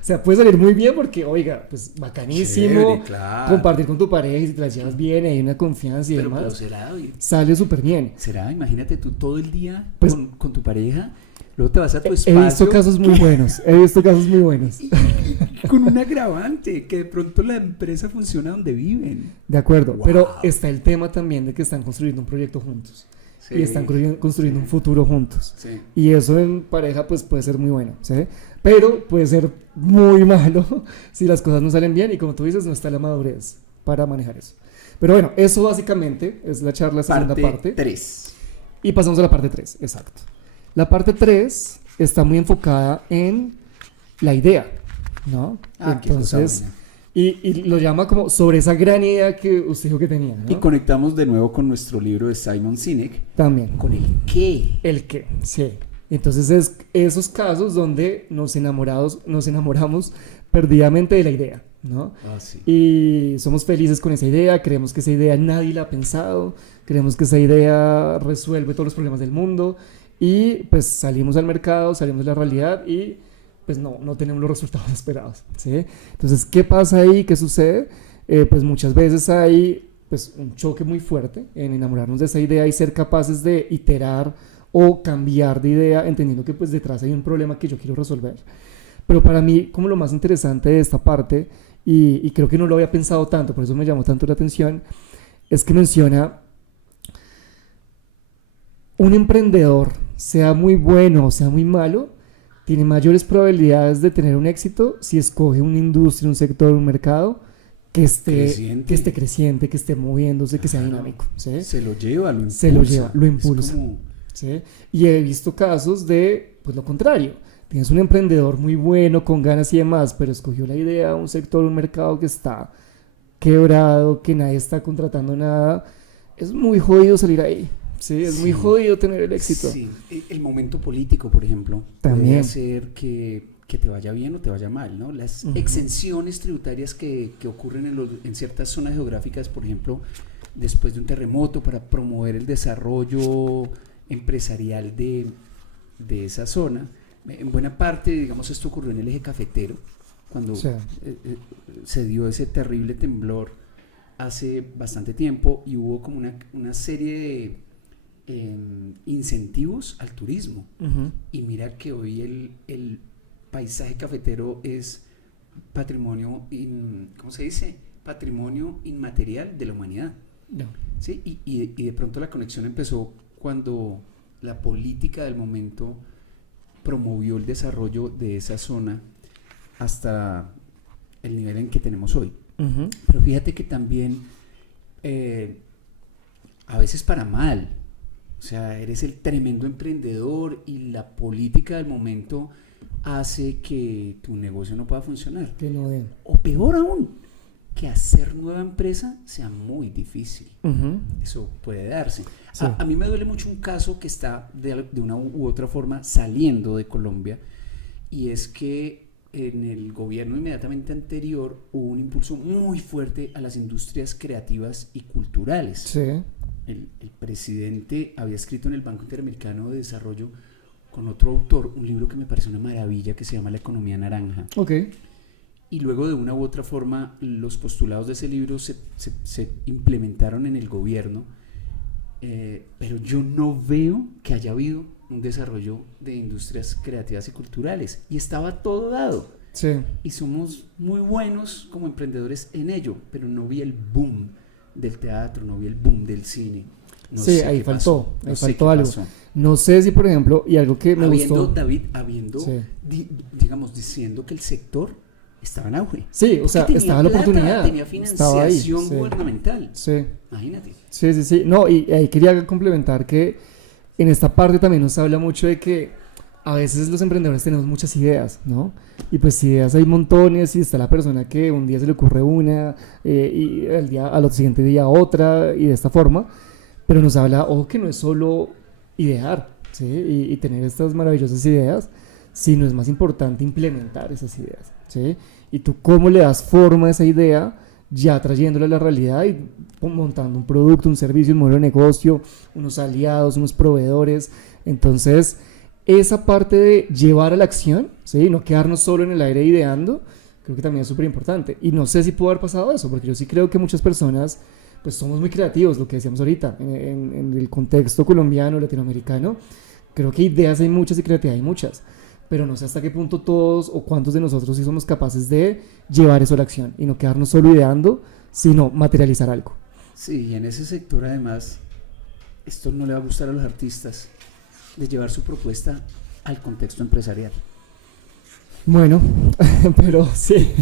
O sea, puede salir muy bien porque, oiga, pues bacanísimo Chévere, claro. compartir con tu pareja y si te las llevas bien y hay una confianza y Pero demás. será, David, Sale súper bien. será, imagínate tú todo el día Pues- con tu pareja, luego te vas a tu He espacio. visto casos muy buenos. He visto casos muy buenos. y con un agravante, que de pronto la empresa funciona donde viven. De acuerdo. Wow. Pero está el tema también de que están construyendo un proyecto juntos. Y están construyendo sí. un futuro juntos. Sí. Y eso en pareja pues puede ser muy bueno, ¿sí? Pero puede ser muy malo si las cosas no salen bien y como tú dices no está la madurez para manejar eso. Pero bueno, eso básicamente es la charla, segunda parte. 3. Y pasamos a la parte 3, exacto. La parte 3 está muy enfocada en la idea, ¿no? Qué cosa Entonces, buena. y lo llama como sobre esa gran idea que usted dijo que tenía, ¿no? Y conectamos de nuevo con nuestro libro de Simon Sinek, También. con el qué. El qué, sí. Entonces es esos casos donde nos enamoramos perdidamente de la idea, ¿no? Sí. Y somos felices con esa idea, creemos que esa idea nadie la ha pensado, creemos que esa idea resuelve todos los problemas del mundo y pues salimos al mercado, salimos de la realidad y pues no tenemos los resultados esperados, ¿sí? Entonces, ¿qué pasa ahí? ¿Qué sucede? Pues muchas veces hay pues un choque muy fuerte en enamorarnos de esa idea y ser capaces de iterar o cambiar de idea, entendiendo que pues detrás hay un problema que yo quiero resolver. Pero para mí, como lo más interesante de esta parte, y creo que no lo había pensado tanto, por eso me llamó tanto la atención, es que menciona un emprendedor, sea muy bueno o sea muy malo, tiene mayores probabilidades de tener un éxito si escoge una industria, un sector, un mercado que esté creciente, que esté moviéndose, que sea dinámico, ¿sí? Se lo lleva, lo impulsa. Se lo lleva, lo Es impulsa. como- ¿Sí? Y he visto casos de, pues lo contrario, tienes un emprendedor muy bueno, con ganas y demás, pero escogió la idea, un sector, un mercado que está quebrado, que nadie está contratando nada, es muy jodido salir ahí, ¿sí? Es muy Sí. jodido tener el éxito. Sí, el momento político, por ejemplo, También. puede hacer que te vaya bien o te vaya mal, ¿no? Las Ujú. exenciones tributarias que ocurren en ciertas zonas geográficas, por ejemplo, después de un terremoto, para promover el desarrollo empresarial de esa zona, En buena parte, digamos, esto ocurrió en el eje cafetero, cuando Sí. se dio ese terrible temblor hace bastante tiempo y hubo como una serie de incentivos al turismo. Ujú. Y mira que hoy el paisaje cafetero es patrimonio, ¿cómo se dice? Patrimonio inmaterial de la humanidad. No. ¿Sí? Y de pronto la conexión empezó cuando la política del momento promovió el desarrollo de esa zona hasta el nivel en que tenemos hoy. Ujú. Pero fíjate que también a veces para mal, o sea, eres el tremendo emprendedor y la política del momento hace que tu negocio no pueda funcionar. Que no den. O peor aún, que hacer nueva empresa sea muy difícil. Ujú. Eso puede darse. Sí. A mí me duele mucho un caso que está de una u otra forma saliendo de Colombia, y es que en el gobierno inmediatamente anterior hubo un impulso muy fuerte a las industrias creativas y culturales. Sí. El presidente había escrito en el Banco Interamericano de Desarrollo con otro autor un libro que me parece una maravilla que se llama La economía naranja. Ok. Y luego de una u otra forma los postulados de ese libro se implementaron en el gobierno, pero yo no veo que haya habido un desarrollo de industrias creativas y culturales, y estaba todo dado Sí. y somos muy buenos como emprendedores en ello, pero no vi el boom del teatro, no vi el boom del cine. No Sí, sé ahí qué faltó, pasó, ahí no sé faltó qué algo. pasó. No sé si, por ejemplo, y algo que me Habiendo, gustó. David, Sí. digamos, diciendo que el sector estaba en auge. Sí, o sea, Tenía estaba la plata, oportunidad. tenía Estaba ahí. financiación Sí. gubernamental. Sí. Imagínate. Sí, sí, sí. No, y ahí quería complementar que en esta parte también nos habla mucho de que a veces los emprendedores tenemos muchas ideas, ¿no? Y pues ideas hay montones y está la persona que un día se le ocurre una y al siguiente día otra y de esta forma, pero nos habla, ojo, que no es solo idear, ¿sí? Y tener estas maravillosas ideas, sino es más importante implementar esas ideas, ¿sí? Y tú cómo le das forma a esa idea, ya trayéndola a la realidad y montando un producto, un servicio, un modelo de negocio, unos aliados, unos proveedores. Entonces, esa parte de llevar a la acción, ¿sí? No quedarnos solo en el aire ideando, creo que también es súper importante. Y no sé si pudo haber pasado eso, porque yo sí creo que muchas personas, pues somos muy creativos, lo que decíamos ahorita, en el contexto colombiano, latinoamericano, creo que ideas hay muchas y creatividad hay muchas, pero no sé hasta qué punto todos o cuántos de nosotros sí somos capaces de llevar eso a la acción y no quedarnos solo ideando, sino materializar algo. Sí, y en ese sector además, esto no le va a gustar a los artistas, de llevar su propuesta al contexto empresarial. Bueno, pero sí.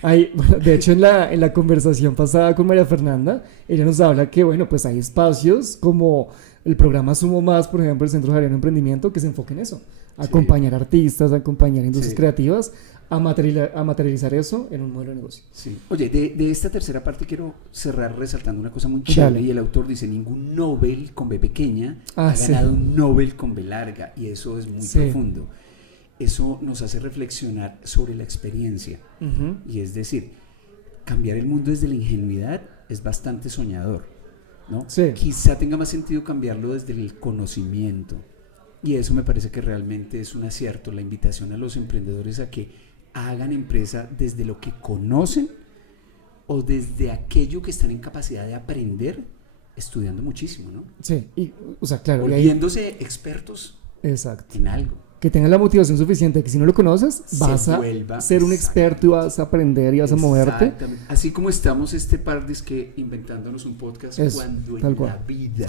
Bueno, de hecho, en la conversación pasada con María Fernanda, ella nos habla que, bueno, pues hay espacios como el programa Sumo Más, por ejemplo, el Centro Javeriano de Emprendimiento, que se enfoca en eso, a acompañar artistas, a acompañar industrias creativas, a materializar eso en un modelo de negocio. Sí. Oye, de esta tercera parte quiero cerrar resaltando una cosa muy chévere. Dale. Y el autor dice, ningún Nobel con B pequeña ha sí. ganado un Nobel con B larga, y eso es muy Sí. profundo. Eso nos hace reflexionar sobre la experiencia. Ujú. Y es decir, cambiar el mundo desde la ingenuidad es bastante soñador, ¿no? Sí. Quizá tenga más sentido cambiarlo desde el conocimiento. Y eso me parece que realmente es un acierto, la invitación a los emprendedores a que hagan empresa desde lo que conocen o desde aquello que están en capacidad de aprender estudiando muchísimo, ¿no? Sí, y, o sea, claro. y ahí- Volviéndose expertos exacto. en algo. Que tengan la motivación suficiente, que si no lo conoces, Se vas a vuelva- ser un experto y vas a aprender y vas a moverte. Exactamente. Así como estamos este par de que inventándonos un podcast Eso, cuando tal en cual. la vida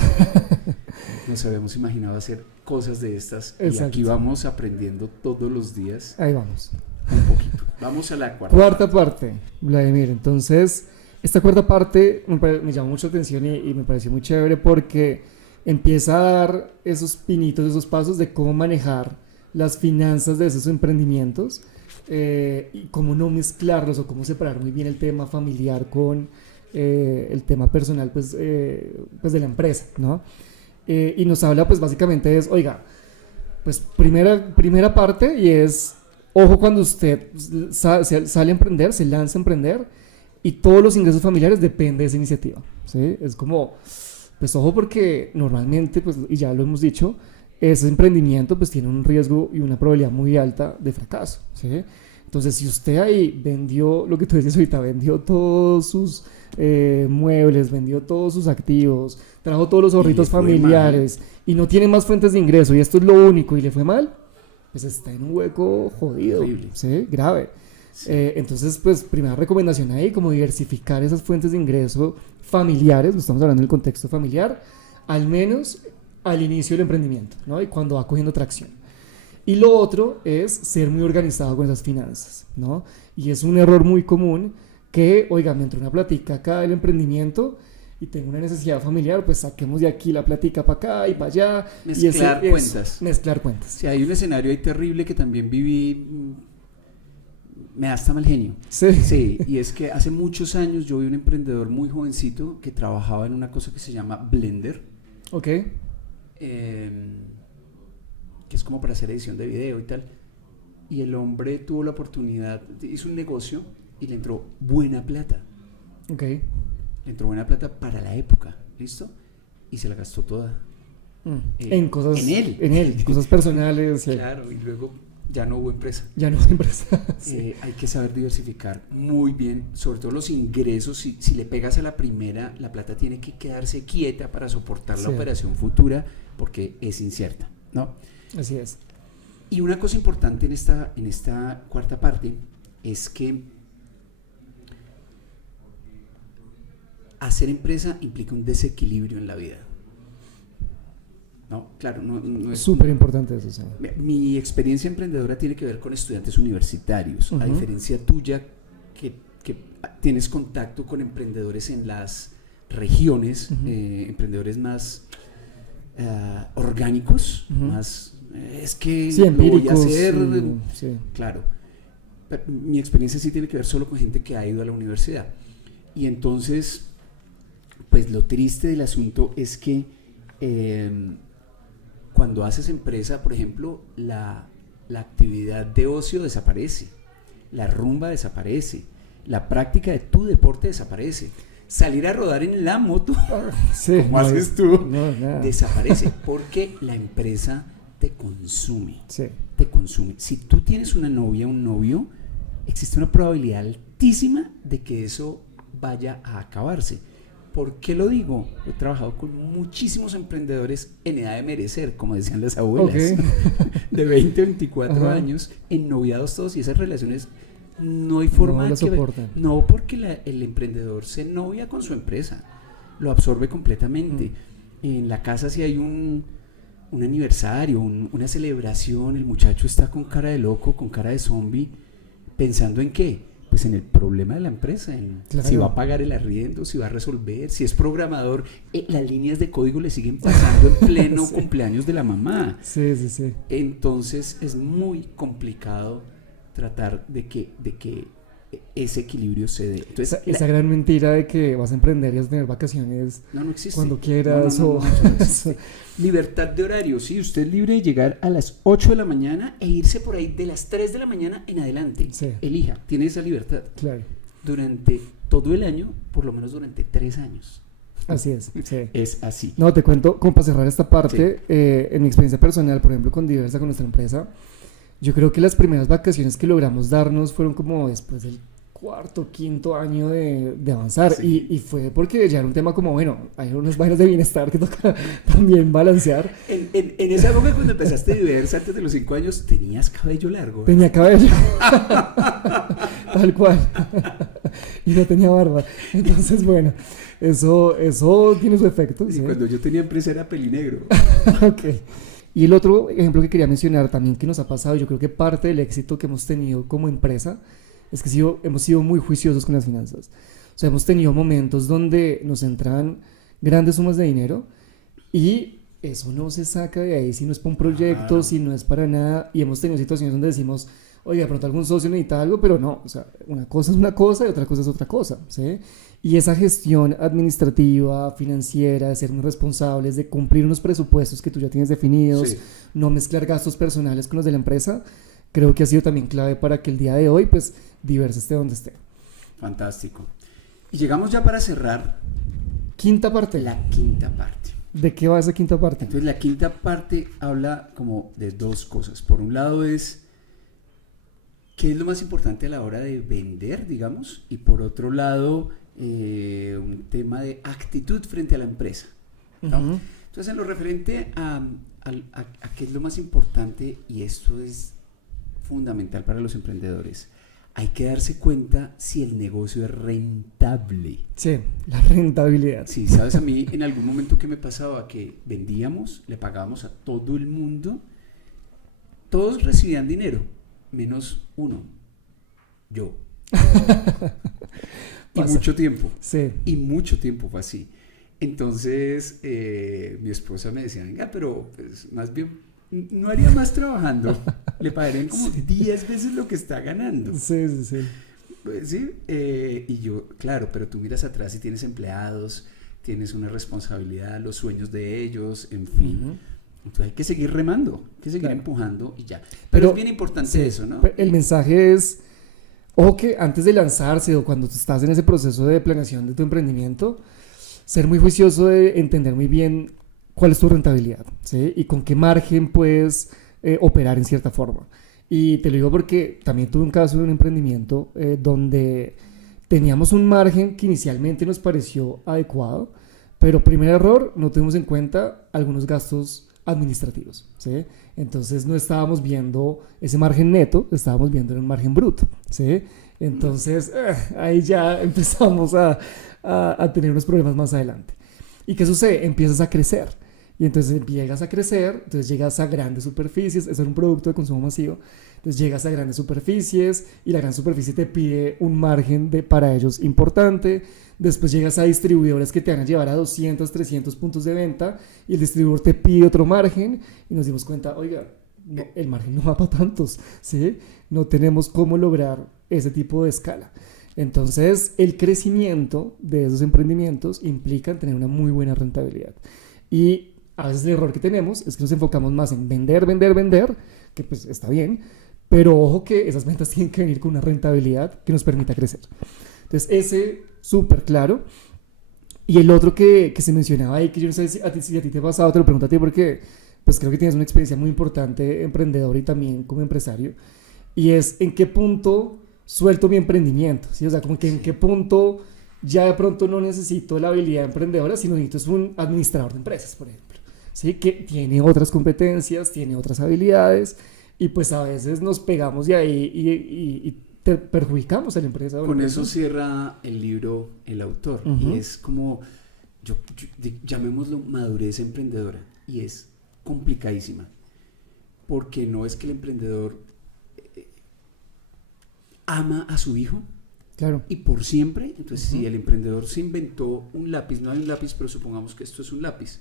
nos habíamos imaginado hacer cosas de estas. Y Exacto. aquí vamos aprendiendo todos los días Ahí vamos. un poquito. Vamos a la cuarta. Cuarta parte, Vladimir. Entonces, esta cuarta parte me llamó mucho la atención y me pareció muy chévere porque empieza a dar esos pinitos, esos pasos de cómo manejar las finanzas de esos emprendimientos y cómo no mezclarlos o cómo separar muy bien el tema familiar con el tema personal pues de la empresa, ¿no? Y nos habla pues básicamente es, oiga, pues primera parte y es, ojo cuando usted sale a emprender, se lanza a emprender y todos los ingresos familiares dependen de esa iniciativa, ¿sí? Es como, pues ojo porque normalmente, pues, y ya lo hemos dicho, ese emprendimiento pues tiene un riesgo y una probabilidad muy alta de fracaso, ¿sí? Entonces, si usted ahí vendió, lo que tú dices ahorita, vendió todos sus muebles, vendió todos sus activos, trajo todos los ahorritos familiares y no tiene más fuentes de ingreso y esto es lo único y le fue mal, pues está en un hueco jodido, ¿sí? Grave. Sí. Entonces, pues, primera recomendación ahí, como diversificar esas fuentes de ingreso familiares, estamos hablando del contexto familiar, al menos al inicio del emprendimiento, ¿no? Y cuando va cogiendo tracción. Y lo otro es ser muy organizado con esas finanzas, ¿no? Y es un error muy común que, oiga, me entró una platica acá del emprendimiento y tengo una necesidad familiar, pues saquemos de aquí la platica para acá y para allá. Mezclar cuentas. Mezclar cuentas. Sí, hay un escenario ahí terrible que también viví, me da hasta mal genio. Sí. Sí, y es que hace muchos años yo vi un emprendedor muy jovencito que trabajaba en una cosa que se llama Blender. Ok. Que es como para hacer edición de video y tal. Y el hombre tuvo la oportunidad, hizo un negocio y le entró buena plata. Ok. Le entró buena plata para la época, ¿listo? Y se la gastó toda. En cosas. En él. En él, cosas personales. Claro, y luego ya no hubo empresa. Ya no hubo empresa. Sí. Hay que saber diversificar muy bien, sobre todo los ingresos. Si le pegas a la primera, la plata tiene que quedarse quieta para soportar la operación futura porque es incierta, ¿no? Así es. Y una cosa importante en esta cuarta parte es que hacer empresa implica un desequilibrio en la vida. No, claro, no es súper importante eso. Sí. Mi experiencia emprendedora tiene que ver con estudiantes universitarios, a diferencia tuya que tienes contacto con emprendedores en las regiones, emprendedores más orgánicos, más es que sí, lo voy a hacer. Sí. Claro, mi experiencia sí tiene que ver solo con gente que ha ido a la universidad. Y entonces, pues lo triste del asunto es que cuando haces empresa, por ejemplo, la actividad de ocio desaparece, la rumba desaparece, la práctica de tu deporte desaparece, salir a rodar en la moto, sí, como haces tú, desaparece porque la empresa te consume, sí. te consume. Si tú tienes una novia, un novio, existe una probabilidad altísima de que eso vaya a acabarse. ¿Por qué lo digo? He trabajado con muchísimos emprendedores en edad de merecer, como decían las abuelas, de 20, 24 años, ennoviados todos, y esas relaciones no hay forma de que... No, porque el emprendedor se novia con su empresa, lo absorbe completamente. En la casa si hay un aniversario, una celebración, el muchacho está con cara de loco, con cara de zombie, pensando en ¿qué? Pues en el problema de la empresa, en si va a pagar el arriendo, si va a resolver, si es programador, las líneas de código le siguen pasando en pleno cumpleaños de la mamá. Sí. Entonces es muy complicado tratar de que ese equilibrio se dé. Entonces, esa gran mentira de que vas a emprender y vas a tener vacaciones no existe. Cuando quieras. No existe. Libertad de horario, sí, usted es libre de llegar a las 8 de la mañana e irse por ahí de las 3 de la mañana en adelante. Sí. Elija, tiene esa libertad. Claro. Durante todo el año, por lo menos durante 3 años. Así es. Sí. Es así. No, te cuento, como para cerrar esta parte, en mi experiencia personal, por ejemplo, con Diversa, con nuestra empresa, yo creo que las primeras vacaciones que logramos darnos fueron como después del cuarto, quinto año de avanzar. Sí. Y fue porque ya era un tema como, bueno, hay unas vainas de bienestar que toca también balancear. En esa época, cuando empezaste Diversa, antes de los 5 años, ¿tenías cabello largo? Tenía cabello. Tal cual. Y no tenía barba. Entonces, bueno, eso tiene su efecto. Y ¿sí? Cuando yo tenía empresa era pelinegro. Ok. Y el otro ejemplo que quería mencionar también que nos ha pasado, yo creo que parte del éxito que hemos tenido como empresa es que hemos sido muy juiciosos con las finanzas. O sea, hemos tenido momentos donde nos entran grandes sumas de dinero y eso no se saca de ahí si no es para un proyecto, si no es para nada. Y hemos tenido situaciones donde decimos, oye, de pronto algún socio necesita algo, pero no. O sea, una cosa es una cosa y otra cosa es otra cosa, ¿sí? Y esa gestión administrativa, financiera, de ser muy responsables, de cumplir unos presupuestos que tú ya tienes definidos, no mezclar gastos personales con los de la empresa, creo que ha sido también clave para que el día de hoy, pues, Diversa esté donde esté. Fantástico. Y llegamos ya para cerrar. Quinta parte. La quinta parte. ¿De qué va esa quinta parte? Entonces la quinta parte habla como de dos cosas. Por un lado es qué es lo más importante a la hora de vender, digamos, y por otro lado un tema de actitud frente a la empresa, ¿no? Uh-huh. Entonces en lo referente a qué es lo más importante, y esto es fundamental para los emprendedores, hay que darse cuenta si el negocio es rentable. Sí, la rentabilidad. Sí, sabes, a mí en algún momento que me pasaba que vendíamos, le pagábamos a todo el mundo, todos recibían dinero, menos uno, yo. Y Pasa. mucho tiempo. Sí. Y mucho tiempo fue así. Entonces mi esposa me decía, venga, pero pues, más bien no haría más trabajando, le pagarían como 10 veces lo que está ganando. Sí, sí, sí. Pues, sí, y yo, claro, pero tú miras atrás y tienes empleados, tienes una responsabilidad, los sueños de ellos, en fin. Uh-huh. Entonces hay que seguir remando, hay que seguir Claro. empujando y ya. Pero Pero es bien importante sí, eso, ¿no? el mensaje es, ojo que antes de lanzarse o cuando tú estás en ese proceso de planeación de tu emprendimiento, ser muy juicioso de entender muy bien cuál es tu rentabilidad, ¿sí? Y con qué margen puedes operar en cierta forma. Y te lo digo porque también tuve un caso de un emprendimiento donde teníamos un margen que inicialmente nos pareció adecuado, pero primer error, no tuvimos en cuenta algunos gastos administrativos, ¿sí? Entonces no estábamos viendo ese margen neto, estábamos viendo un margen bruto, ¿sí? Entonces ahí ya empezamos a tener unos problemas más adelante. ¿Y qué sucede? Empiezas a crecer. Y entonces llegas a crecer, entonces llegas a grandes superficies, es un producto de consumo masivo, entonces llegas a grandes superficies y la gran superficie te pide un margen para ellos importante, después llegas a distribuidores que te van a llevar a 200, 300 puntos de venta y el distribuidor te pide otro margen y nos dimos cuenta, oiga, no, el margen no va para tantos, ¿sí? No tenemos cómo lograr ese tipo de escala. Entonces el crecimiento de esos emprendimientos implica tener una muy buena rentabilidad y a veces el error que tenemos es que nos enfocamos más en vender, que pues está bien, pero ojo que esas ventas tienen que venir con una rentabilidad que nos permita crecer. Entonces ese súper claro. Y el otro que se mencionaba ahí, que yo no sé si a ti te ha pasado, te lo pregunto a ti porque pues creo que tienes una experiencia muy importante emprendedor y también como empresario, y es en qué punto suelto mi emprendimiento, ¿sí? O sea, como que en qué punto ya de pronto no necesito la habilidad emprendedora, sino necesito un administrador de empresas, por ejemplo, ¿sí? Que tiene otras competencias, tiene otras habilidades y pues a veces nos pegamos de ahí y perjudicamos a la empresa. Con eso cierra el libro el autor. Uh-huh. Y es como, llamémoslo madurez emprendedora, y es complicadísima, porque no es que el emprendedor ama a su hijo, claro, y por siempre. Entonces, uh-huh, si el emprendedor se inventó un lápiz, no hay un lápiz, pero supongamos que esto es un lápiz,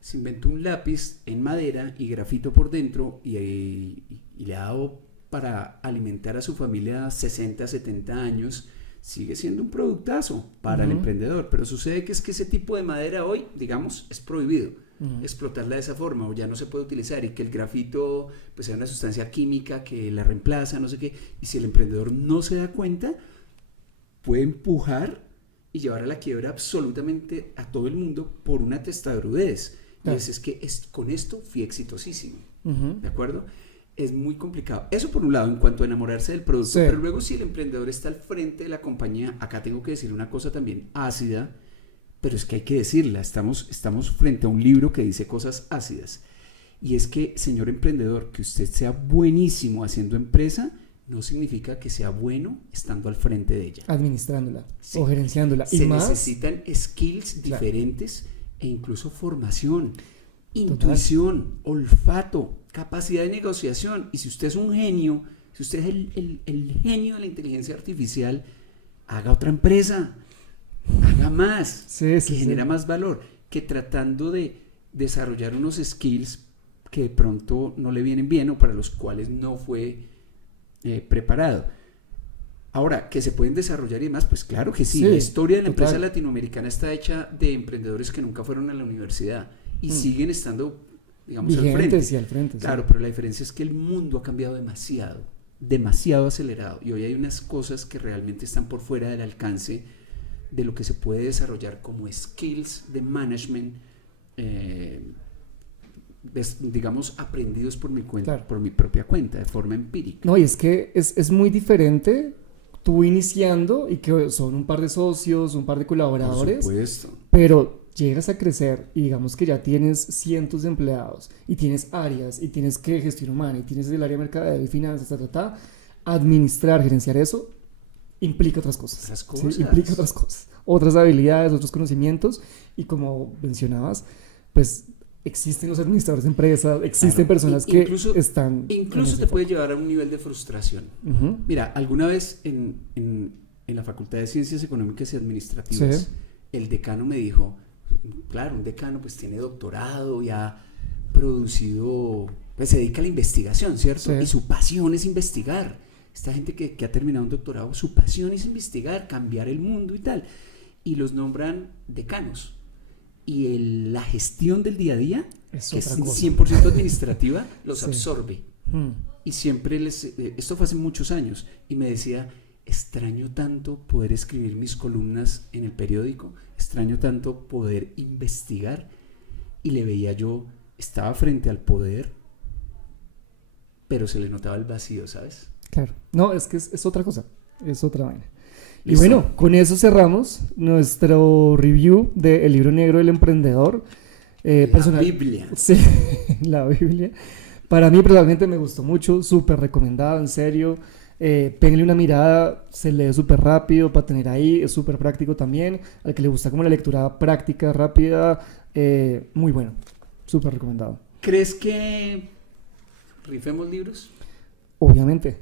se inventó un lápiz en madera y grafito por dentro y le ha dado para alimentar a su familia 60, 70 años, sigue siendo un productazo para el emprendedor, pero sucede que es que ese tipo de madera hoy, digamos, es prohibido explotarla de esa forma, o ya no se puede utilizar, y que el grafito pues es una sustancia química que la reemplaza, no sé qué, y si el emprendedor no se da cuenta, puede empujar y llevar a la quiebra absolutamente a todo el mundo por una testarudez. Claro. Y es que con esto fui exitosísimo, ¿de acuerdo? Es muy complicado. Eso por un lado, en cuanto a enamorarse del producto, sí. Pero luego si el emprendedor está al frente de la compañía, acá tengo que decir una cosa también ácida, pero es que hay que decirla, estamos frente a un libro que dice cosas ácidas, y es que, señor emprendedor, que usted sea buenísimo haciendo empresa, no significa que sea bueno estando al frente de ella. Administrándola, sí, o gerenciándola. Se y más, necesitan skills diferentes, claro, e incluso formación, total, intuición, olfato, capacidad de negociación. Y si usted es un genio, si usted es el genio de la inteligencia artificial, haga otra empresa, haga más, que genera más valor, que tratando de desarrollar unos skills que de pronto no le vienen bien o para los cuales no fue preparado. Ahora, que se pueden desarrollar y demás, pues claro que sí. La historia de la empresa latinoamericana está hecha de emprendedores que nunca fueron a la universidad y siguen estando, digamos, vigentes al frente. Claro, pero la diferencia es que el mundo ha cambiado demasiado acelerado, y hoy hay unas cosas que realmente están por fuera del alcance de lo que se puede desarrollar como skills de management digamos, aprendidos por mi cuenta, Claro. por mi propia cuenta, de forma empírica. No, y es que es muy diferente tú iniciando y que son un par de socios, un par de Por colaboradores, supuesto. pero llegas a crecer y digamos que ya tienes cientos de empleados y tienes áreas y tienes que gestión humana y tienes el área de mercadeo y finanzas, administrar, gerenciar eso implica otras cosas. Otras ¿sí? cosas. Implica otras cosas, otras habilidades, otros conocimientos y como mencionabas, pues existen los administradores de empresas, existen Claro. personas que Incluso están... en Incluso ese te puede foco. llevar a un nivel de frustración. Ujú. Mira, alguna vez en la Facultad de Ciencias Económicas y Administrativas, Sí. el decano me dijo, claro, un decano pues tiene doctorado y ha producido, pues se dedica a la investigación, ¿cierto? Sí. Y su pasión es investigar. Esta gente que ha terminado un doctorado, su pasión es investigar, cambiar el mundo y tal. Y los nombran decanos. Y la gestión del día a día, Es que es otra cosa. 100% administrativa, los Sí. absorbe. Mm. Y siempre esto fue hace muchos años, y me decía, extraño tanto poder escribir mis columnas en el periódico, extraño tanto poder investigar, y le veía yo, estaba frente al poder, pero se le notaba el vacío, ¿sabes? Claro. No, es que es otra cosa, es otra vaina. Y Listo. bueno, con eso cerramos nuestro review del libro negro del emprendedor. La Biblia. Sí, la Biblia. Para mí personalmente me gustó mucho, súper recomendado, en serio. Péguenle una mirada, se lee súper rápido para tener ahí, es súper práctico también. Al que le gusta como la lectura práctica, rápida, muy bueno, súper recomendado. ¿Crees que rifemos libros? Obviamente,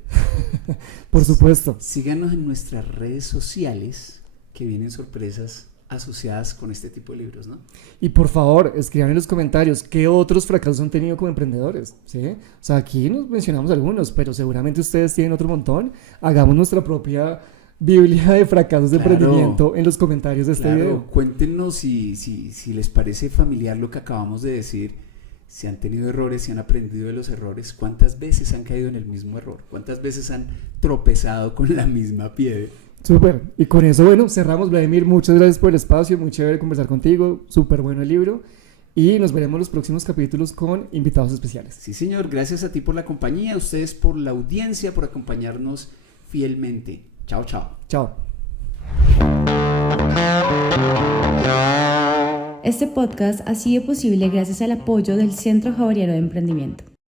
por supuesto. Síganos en nuestras redes sociales, que vienen sorpresas asociadas con este tipo de libros, ¿no? Y por favor, escriban en los comentarios qué otros fracasos han tenido como emprendedores, ¿sí? O sea, aquí nos mencionamos algunos, pero seguramente ustedes tienen otro montón. Hagamos nuestra propia Biblia de fracasos de Claro. emprendimiento en los comentarios de este Claro, video. cuéntenos si les parece familiar lo que acabamos de decir, si han tenido errores, si han aprendido de los errores, cuántas veces han caído en el mismo error, cuántas veces han tropezado con la misma piedra. Súper. Y con eso, bueno, cerramos. Vladimir, muchas gracias por el espacio, muy chévere conversar contigo, súper bueno el libro. Y nos veremos en los próximos capítulos con invitados especiales. Sí, señor, gracias a ti por la compañía, a ustedes por la audiencia, por acompañarnos fielmente. Chao, chao. Chao. Este podcast ha sido posible gracias al apoyo del Centro Javeriano de Emprendimiento.